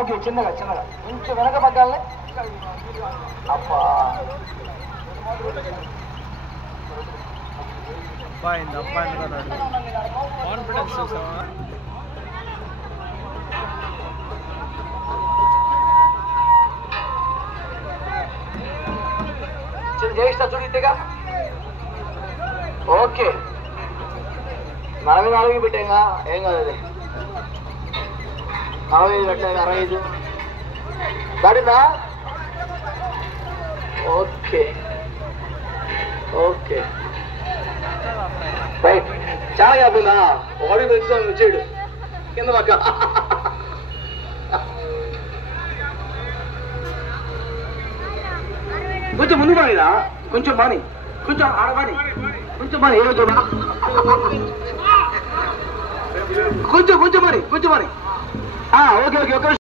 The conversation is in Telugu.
ఓకే చిన్నగా చిన్నగా కొంచెం వెనక పగ్గాలనే అబ్బా అబ్బాయింది అబ్బాయి కాన్ఫిడెన్స్ చూసావా చేయిస్తా చూడితేగా ఓకే 44 పెట్టాగా ఏం కాదు అది 45 పెట్టాగా 65 దాటిందా ఓకే ఓకే రైట్ చాలా కాదులా ఒకటి తెచ్చుకోండి వచ్చేడు కింద పక్క కొంచెం ముందు మానిరా కొంచెం మాని కొంచెం ఆడమాని కొంచెం మాని ఏదో కొంచెం మాని ఓకే ఓకే ఓకే